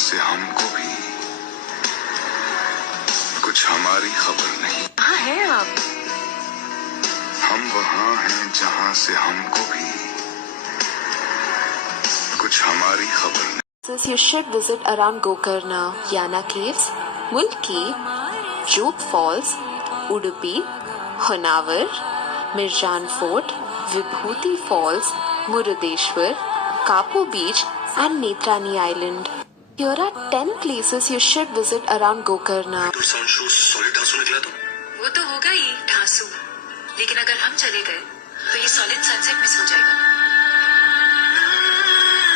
से हमको भी कुछ हमारी खबर नहीं। कहाँ हैं आप? हम वहाँ हैं जहाँ से हमको भी कुछ हमारी खबर नहीं। You should visit around Gokarna, Yana Caves, Mulki, Joog Falls, Udupi, Honavar, Mirjan Fort, Vibhuti Falls, Murudeshwar, Kapu Beach and Netrani Island. Here are 10 places you should visit around Gokarna. Sound show solid ढांसू निकला तो वो तो होगा ही ढांसू, लेकिन अगर हम चले गए तो ये सॉलिड सनसेट मिस हो जाएगा।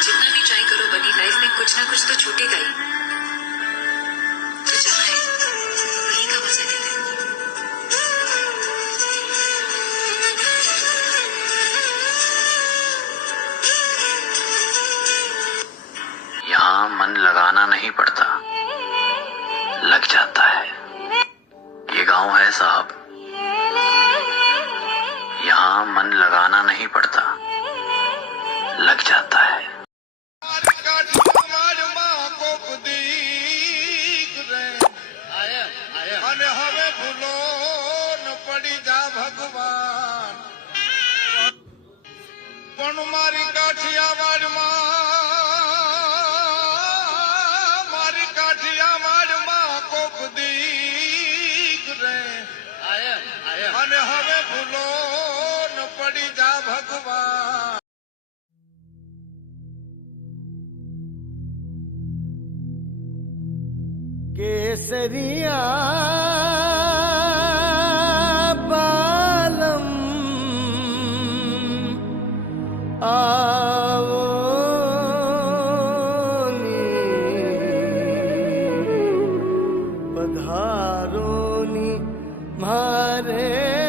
जितना भी ट्राई करो बनी, लाइफ में कुछ ना कुछ तो छूटेगा ही। तो जहाँ है वहीं का मजा लेते हैं। यहाँ मन लगाना नहीं पड़ता, लग जाता है। ये गांव है साहब, यहाँ मन लगाना नहीं पड़ता, लग जाता है। केसरिया बालम आवो नी पधारो नी मारे